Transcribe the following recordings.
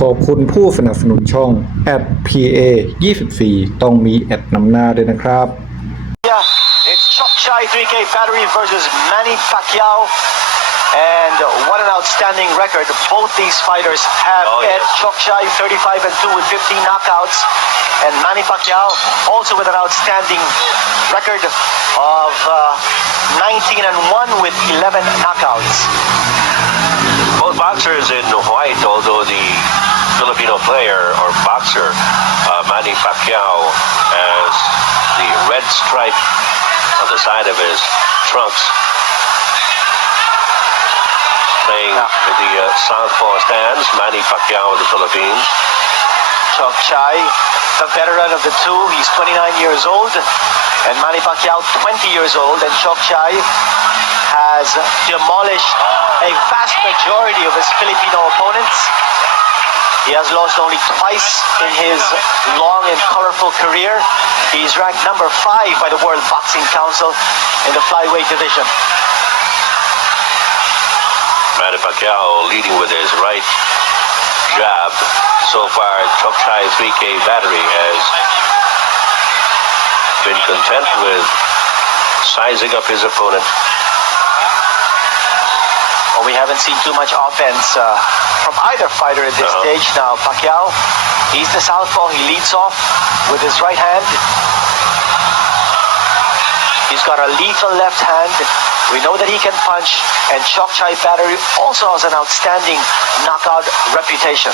ขอบคุณผู้สนับสนุนช่อง @PA24 ต้องมีแอดนำหน้าด้วยนะครับ It's Chokchai 3K Battery versus Manny Pacquiao. And what an outstanding record. Both these fighters have hit Chokchai 35-2 with 15 knockouts. And Manny Pacquiao also with an outstanding record of 19-1 with 11 knockouts. Both boxers in white, although the Filipino player or boxer Manny Pacquiao has the red stripe on the side of his trunks, playing with the southpaw stance. Manny Pacquiao of the Philippines. Chokchai, the veteran of the two, he's 29 years old, and Manny Pacquiao 20 years old, and Chokchai has demolished a vast majority of his Filipino opponents. He has lost only twice in his long and colorful career. He's ranked number 5 by the World Boxing Council in the flyweight division. Manny Pacquiao leading with his right jab. So far, Chokchai 3K Battery has been content with sizing up his opponent. Well, we haven't seen too much offense from either fighter at this stage. Now, Pacquiao, he's the southpaw. He leads off with his right hand. He's got a lethal left hand. We know that he can punch, and Chokchai Battery also has an outstanding knockout reputation.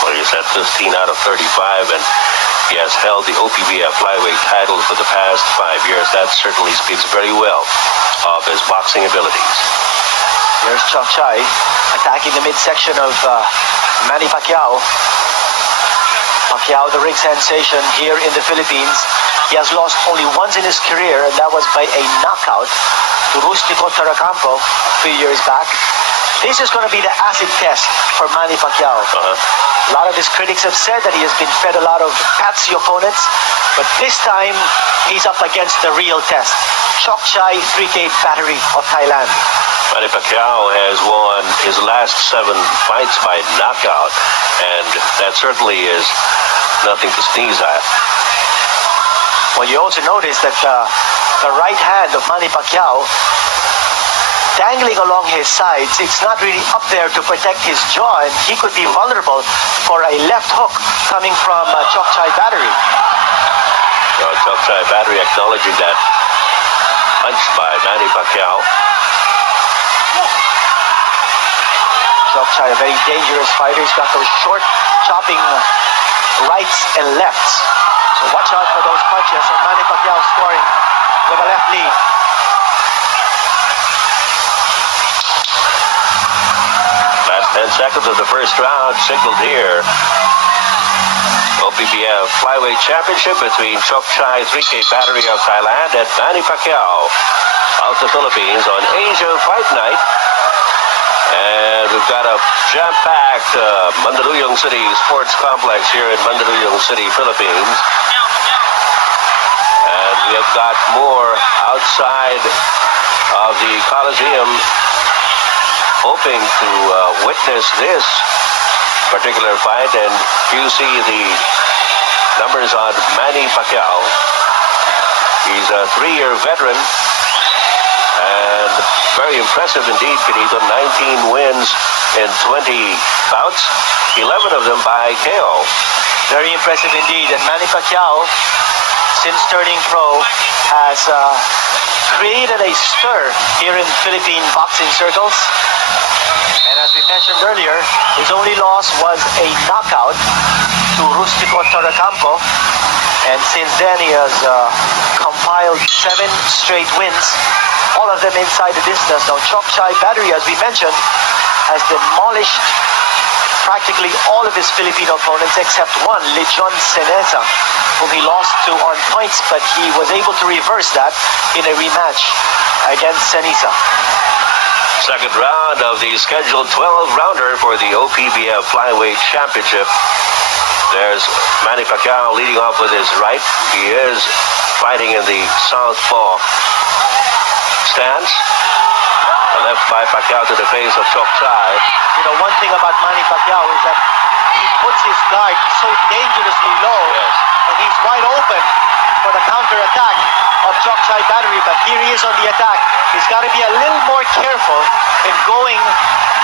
Well, he's had 15 out of 35, and he has held the OPBF flyweight title for the past 5 years. That certainly speaks very well of his boxing abilities. Here's Chokchai attacking the midsection of Manny Pacquiao. Pacquiao, the ring sensation here in the Philippines. He has lost only once in his career, and that was by a knockout to Rustico Taracampo 3 years back. This is going to be the acid test for Manny Pacquiao. A lot of his critics have said that he has been fed a lot of patsy opponents, but this time he's up against the real test. Chokchai 3K Battery of Thailand. Manny Pacquiao has won his last 7 fights by knockout, and that certainly is nothing to sneeze at. Well, you also notice that the right hand of Manny Pacquiao dangling along his sides, it's not really up there to protect his jaw, and he could be vulnerable for a left hook coming from Chokchai Battery. Chokchai Battery acknowledging that punch by Manny Pacquiao. Chokchai, a very dangerous fighter. He's got those short, chopping rights and lefts. So watch out for those punches, and Manny Pacquiao scoring with a left lead. Last 10 seconds of the first round signaled here. OPBF Flyweight Championship between Chokchai 3K Battery of Thailand and Manny Pacquiao of the Philippines on Asia Fight Night. And we've got a jam-packed Mandaluyong City Sports Complex here in Mandaluyong City, Philippines. And we have got more outside of the Coliseum hoping to witness this particular fight. And you see the numbers on Manny Pacquiao. He's a 3-year veteran and very impressive indeed, Benito. 19 wins in 20 bouts, 11 of them by KO. Very impressive indeed. And Manny Pacquiao, since turning pro, has created a stir here in Philippine boxing circles. And as we mentioned earlier, his only loss was a knockout to Rustico Taracampo. And since then, he has compiled 7 straight wins, all of them inside the distance. Now, Chokchai Battery, as we mentioned, has demolished practically all of his Filipino opponents except one, Lejon Seneza, whom he lost to on points, but he was able to reverse that in a rematch against Seneza. Second round of the scheduled 12-rounder for the OPBF Flyweight Championship. There's Manny Pacquiao leading off with his right. He is fighting in the southpaw stance. A left by Pacquiao to the face of Chokchai. You know, one thing about Manny Pacquiao is that he puts his guard so dangerously low, Yes. and he's wide open for the counter-attack of Chokchai Battery, but here he is on the attack. He's got to be a little more careful in going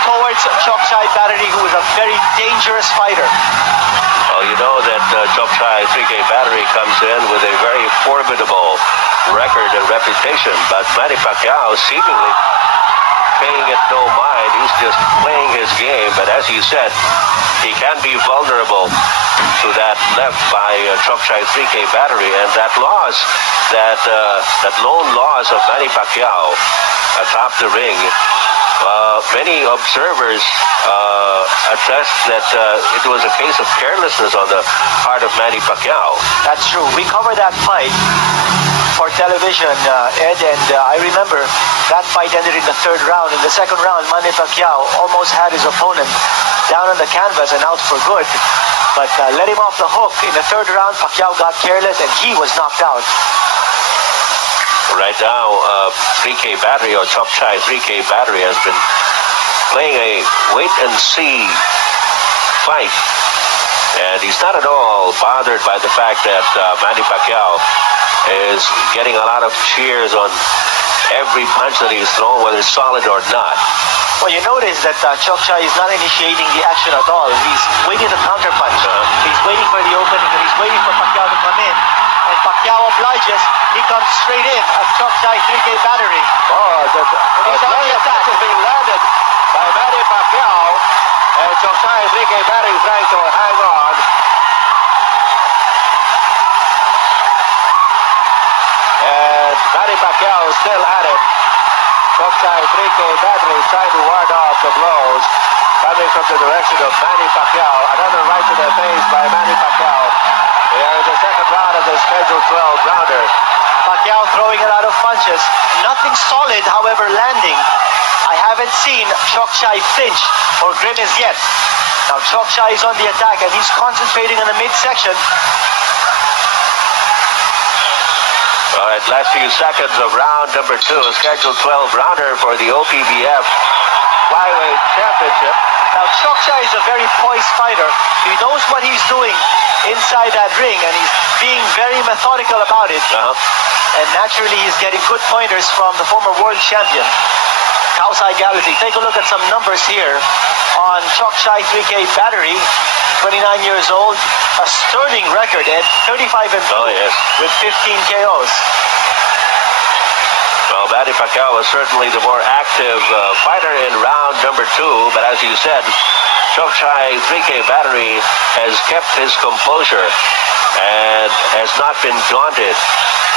towards Chokchai Battery, who is a very dangerous fighter. Well, you know that Chokchai 3K Battery comes in with a very formidable record and reputation, but Manny Pacquiao seemingly paying it no mind. He's just playing his game, but as you said, he can be vulnerable to that left by Chokchai 3K Battery, and that loss, that lone loss of Manny Pacquiao atop the ring, many observers attest that it was a case of carelessness on the part of Manny Pacquiao. That's true. We covered that fight for television, Ed, and I remember that fight ended in the third round. In the second round, Manny Pacquiao almost had his opponent down on the canvas and out for good, but let him off the hook. In the third round, Pacquiao got careless and he was knocked out. Right now, 3K Battery or Chokchai 3K Battery has been playing a wait-and-see fight, and he's not at all bothered by the fact that Manny Pacquiao is getting a lot of cheers on every punch that he's thrown, whether it's solid or not. Well, you notice that Chokchai is not initiating the action at all. He's waiting to counterpunch. He's waiting for the opening, and he's waiting for Pacquiao to come in. And Pacquiao obliges. He comes straight in at Chokchai 3K Battery. Oh, the very attack is being landed by Manny Pacquiao, and Chokchai 3K Battery trying to hang on. And Manny Pacquiao is still at it. Chokchai 3K Battery trying to ward off the blows coming from the direction of Manny Pacquiao. Another right to the face by Manny Pacquiao. We are in the second round of the scheduled 12-rounder. Pacquiao throwing a lot of punches. Nothing solid, however, landing. I haven't seen Chokchai flinch or grimace yet. Now Chokchai is on the attack and he's concentrating on the midsection. All right, last few seconds of round number 2, scheduled 12-rounder for the OPBF Flyweight Championship. Now Chokchai is a very poised fighter. He knows what he's doing inside that ring and he's being very methodical about it. And naturally he's getting good pointers from the former world champion. Kaosai Galaxy. Take a look at some numbers here on Chokchai 3K Battery. 29 years old, a sterling record at 35-2 with 15 KOs. Well, Manny Pacquiao was certainly the more active fighter in round number 2, but as you said, Chokchai 3K Battery has kept his composure and has not been daunted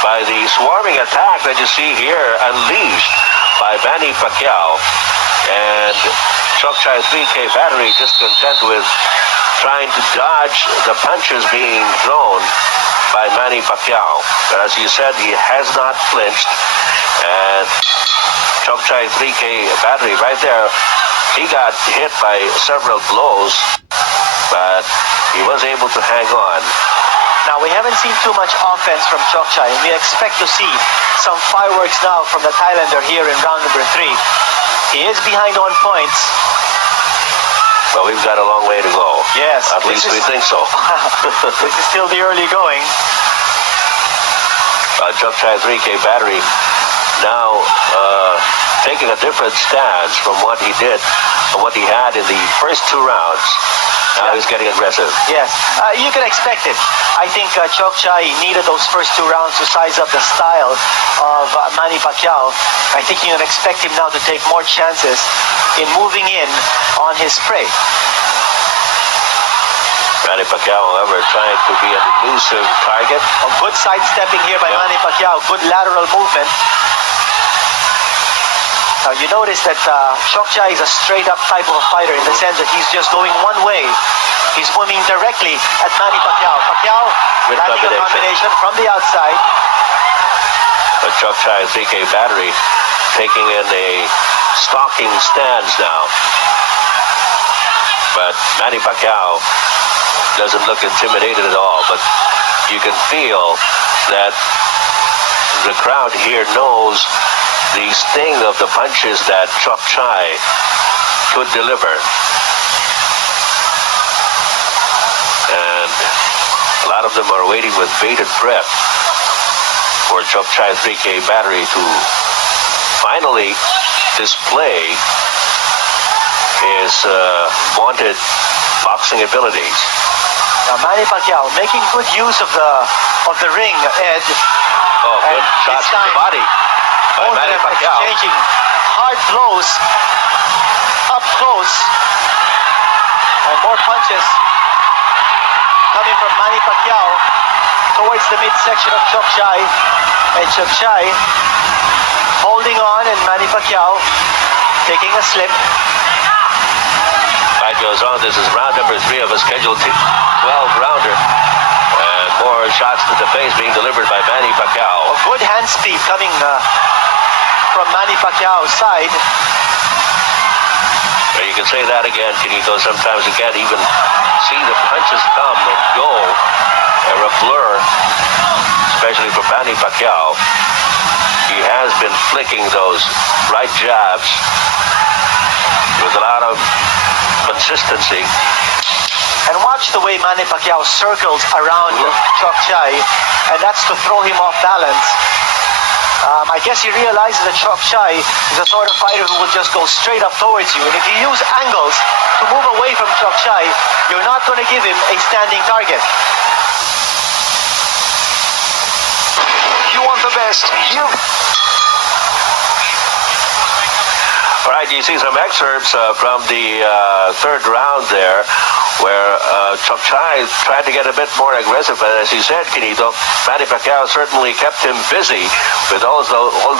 by the swarming attack that you see here unleashed by Manny Pacquiao. And Chokchai 3K Battery just content with trying to dodge the punches being thrown by Manny Pacquiao. But as you said, he has not flinched. And Chokchai 3K Battery right there, he got hit by several blows, but he was able to hang on. Now, we haven't seen too much offense from Chokchai, and we expect to see some fireworks now from the Thailander here in round number 3. He is behind on points. Well, we've got a long way to go. Yes. At least we think so. This is still the early going. Chokchai 3K Battery now taking a different stance from what he did and what he had in the first 2 rounds. Now he's getting aggressive. Yes, you can expect it. I think Chokchai needed those first 2 rounds to size up the style of Manny Pacquiao. I think you can expect him now to take more chances in moving in on his prey. Manny Pacquiao, however, trying to be an elusive target. A good sidestepping here by Manny Pacquiao. Good lateral movement. Now you notice that Chokchai is a straight-up type of a fighter in the sense that he's just going one way. He's moving directly at Manny Pacquiao. Pacquiao landing a combination from the outside. But Chokchai 3K Battery taking in a stalking stance now. But Manny Pacquiao doesn't look intimidated at all. But you can feel that the crowd here knows the sting of the punches that Chokchai could deliver. A lot of them are waiting with bated breath for Chok Chai 3K battery to finally display his vaunted boxing abilities. Now Manny Pacquiao making good use of the ring, Ed. Oh, good And shots this to the time, body by both of Manny them Pacquiao. exchanging hard blows up close, and more punches coming from Manny Pacquiao towards the midsection of Chok Chai, and Chok Chai holding on, and Manny Pacquiao taking a slip. Fight goes on. This is round number 3 of a scheduled 12-rounder. And more shots to the face being delivered by Manny Pacquiao. Good hand speed coming from Manny Pacquiao's side. Well, you can say that again, Kinito. Sometimes you can't even see the punches come and go. They're a blur, especially for Manny Pacquiao. He has been flicking those right jabs with a lot of consistency. And watch the way Manny Pacquiao circles around Chok Chai, and that's to throw him off balance. I guess he realizes that Chok Chai is the sort of fighter who will just go straight up towards you. And if you use angles to move away from Chok Chai, you're not going to give him a standing target. You want the best. All right, you see some excerpts from the third round there, where Chok Chai tried to get a bit more aggressive, but as you said, Kinito, Manny Pacquiao certainly kept him busy with all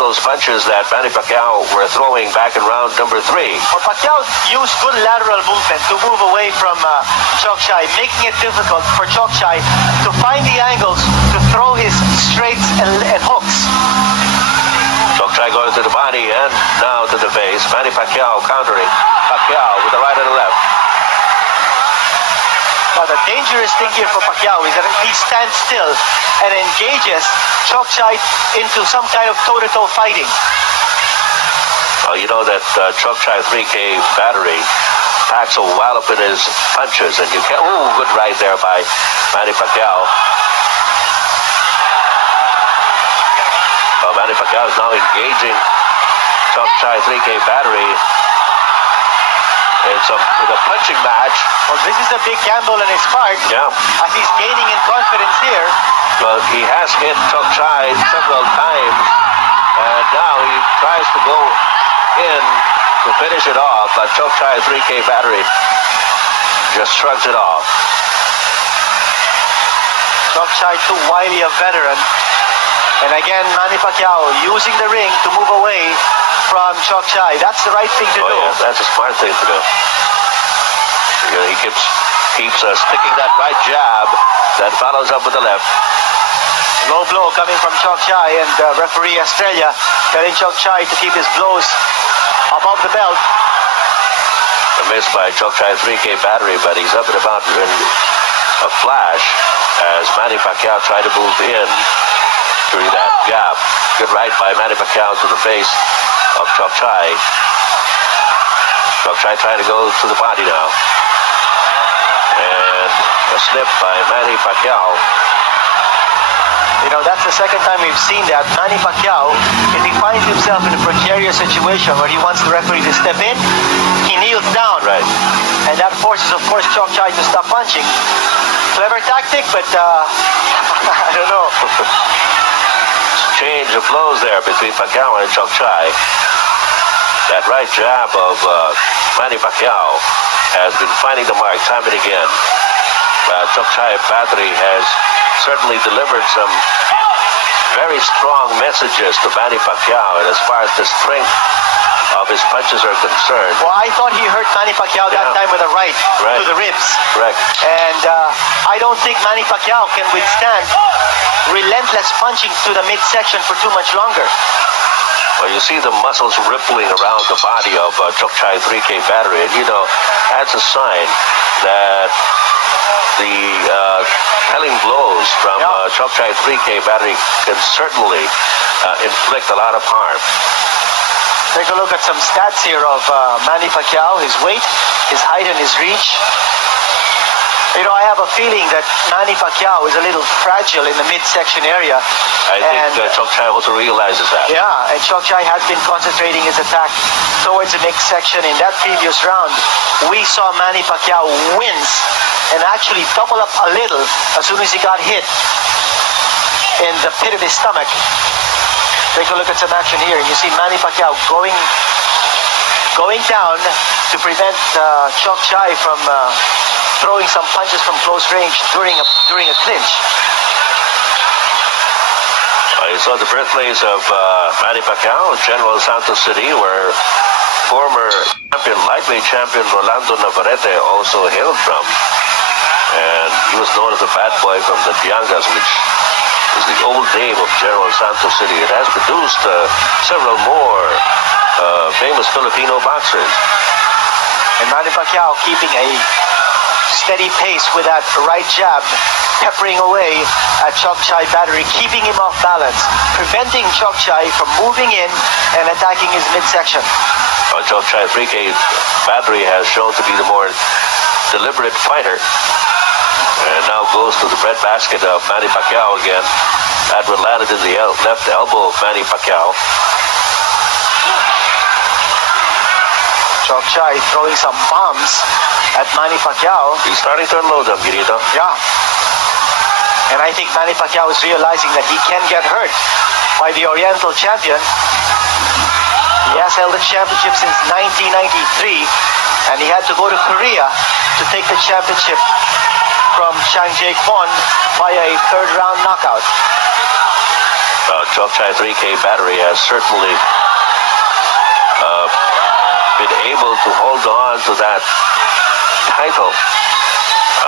those punches that Manny Pacquiao were throwing back in round number 3. Well, Pacquiao used good lateral movement to move away from Chok Chai, making it difficult for Chok Chai to find the angles to throw his straights and hooks. Chok Chai going to the body and now to the face. Manny Pacquiao countering. Pacquiao with the right and the left. Now the dangerous thing here for Pacquiao is that he stands still and engages Chok Chai into some kind of toe-to-toe fighting. Well, you know that Chok Chai 3K battery packs a wallop in his punches, and you can't. Ooh, good right there by Manny Pacquiao. Manny Pacquiao is now engaging Chok Chai 3K battery with a punching match. Well, this is a big gamble on his part. Yeah. As he's gaining in confidence here. Well, he has hit Chok Chai several times, and now he tries to go in to finish it off, but Chok Chai 3K battery just shrugs it off. Chok Chai too wily a veteran. And again, Manny Pacquiao using the ring to move away from Chok Chai. That's the right thing to do. Yeah, that's a smart thing to do. He keeps sticking that right jab that follows up with the left. Low blow coming from Chok Chai, and referee Estrella telling Chok Chai to keep his blows above the belt. A miss by Chok Chai 3K battery, but he's up and about in a flash as Manny Pacquiao tried to move in during that gap. Good right by Manny Pacquiao to the face of Chok Chai. Chok Chai trying to go to the body now. And a slip by Manny Pacquiao. You know, that's the second time we've seen that. Manny Pacquiao, if he finds himself in a precarious situation where he wants the referee to step in, he kneels down. Right. And that forces, of course, Chok Chai to stop punching. Clever tactic, but I don't know. Change of blows there between Pacquiao and Chok Chai. That right jab of Manny Pacquiao has been finding the mark time and again. Chok Chai battery has certainly delivered some very strong messages to Manny Pacquiao, and as far as the strength of his punches are concerned. Well, I thought he hurt Manny Pacquiao that time with a right to the ribs. Correct. And I don't think Manny Pacquiao can withstand relentless punching to the midsection for too much longer. Well, you see the muscles rippling around the body of Chok Chai 3K battery, and you know, that's a sign that the telling blows from Chok Chai 3K battery can certainly inflict a lot of harm. Take a look at some stats here of Manny Pacquiao, his weight, his height, and his reach. You know, I have a feeling that Manny Pacquiao is a little fragile in the midsection area. I think Chok-Chai also realizes that. Yeah, and Chok-Chai has been concentrating his attack towards the midsection. In that previous round, we saw Manny Pacquiao wins and actually double up a little as soon as he got hit in the pit of his stomach. Take a look at some action here. You see Manny Pacquiao going down to prevent Chok-Chai from throwing some punches from close range during a clinch. You saw the birthplace of Manny Pacquiao, General Santos City, where former champion, lightweight champion Rolando Navarrete also hailed from. And he was known as the bad boy from the Tiangas, which is the old name of General Santos City. It has produced several more famous Filipino boxers. And Manny Pacquiao keeping a steady pace with that right jab, peppering away at Chok-Chai battery, keeping him off balance, preventing Chok-Chai from moving in and attacking his midsection. Chok-Chai 3K battery has shown to be the more deliberate fighter. And now goes to the breadbasket of Manny Pacquiao again. That one landed in the left elbow of Manny Pacquiao. Chok-Chai throwing some bombs at Manny Pacquiao. He's starting to unload them, Guirito. Yeah. And I think Manny Pacquiao is realizing that he can get hurt by the Oriental champion. He has held the championship since 1993, and he had to go to Korea to take the championship from Chang Jae-kwon via a third-round knockout. Chok-Chai 3K battery has certainly been able to hold on to that title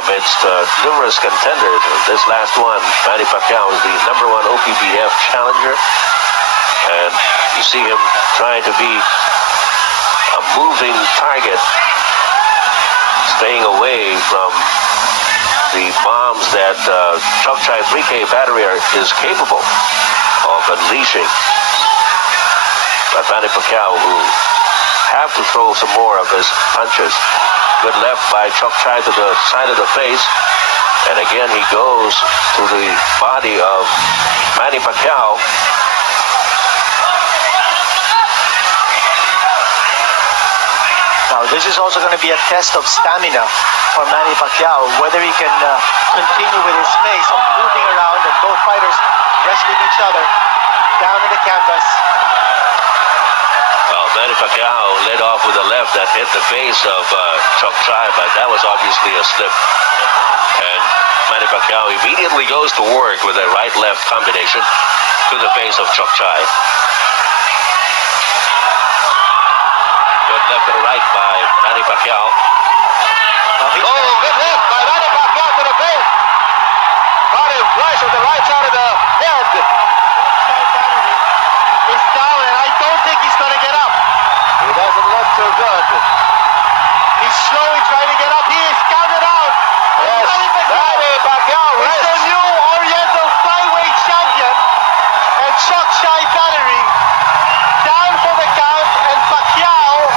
amidst numerous contenders. This last one, Manny Pacquiao, is the #1 OPBF challenger, and you see him trying to be a moving target, staying away from the bombs that Chok-Chai 3K battery is capable of unleashing. But Manny Pacquiao, who have to throw some more of his punches. Good left by Chok-Chai to the side of the face. And again, he goes to the body of Manny Pacquiao. Now, this is also going to be a test of stamina for Manny Pacquiao, whether he can continue with his pace of moving around and both fighters wrestling each other down in the canvas. Manny Pacquiao led off with a left that hit the face of Chok-Chai, but that was obviously a slip. And Manny Pacquiao immediately goes to work with a right-left combination to the face of Chok-Chai. Good left and right by Manny Pacquiao. Good left by Manny Pacquiao to the face. Caught him flush with the right side of the head. Is down, and I don't think he's going to get up. He doesn't look too good. He's slowly trying to get up. He is counted out. Yes, Manny Pacquiao is the new Oriental flyweight champion. And Chok-Chai battery down for the count, and Pacquiao.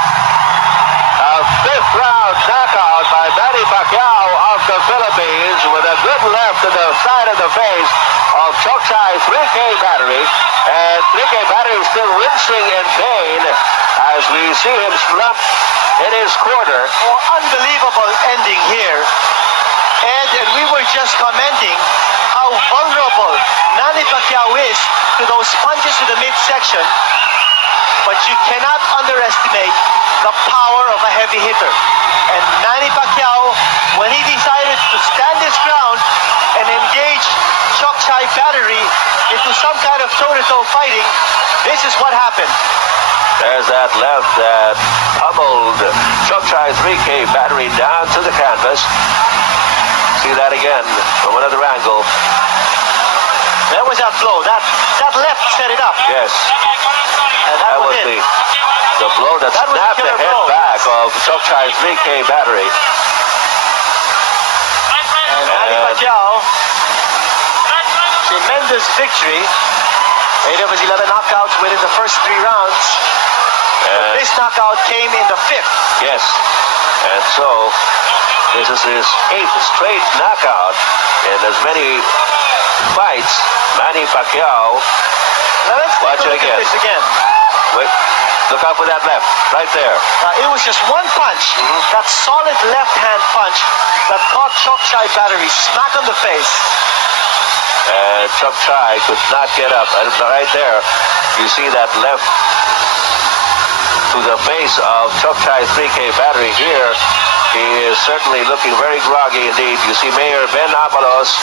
A fifth round knockout by Manny Pacquiao of the Philippines with a good left to the side of the face of Chok-Chai 3K battery. And 3K battery still wincing in pain as we see him slump in his corner. Oh, unbelievable ending here. And we were just commenting how vulnerable Manny Pacquiao is to those punches to the midsection. But you cannot underestimate the power of a heavy hitter. And Manny Pacquiao, when he decided to stand his ground and engage Chok-Chai battery into some kind of toe-to-toe fighting, this is what happened. There's that left that pummeled Chok-Chai 3K battery down to the canvas. See that again from another angle. There was that blow. That left set it up. Yes. And that was was it. the blow that That was a snapped the killer head blow, back yes. of Chok-Chai 3K battery. And Manny Pacquiao, tremendous victory. 8 of his 11 knockouts within the first 3 rounds. And This knockout came in the 5th. yes. And so This is his 8th straight knockout in as many fights. Manny Pacquiao. Now let's take Watch a it look again. at this again. Wait, look out for that left, right there. It was just one punch, that solid left hand punch that caught Chokchai battery smack on the face. And Chok Chai could not get up. And right there, you see that left to the base of Chok Chai 3K battery here. He is certainly looking very groggy indeed. You see Mayor Ben Avalos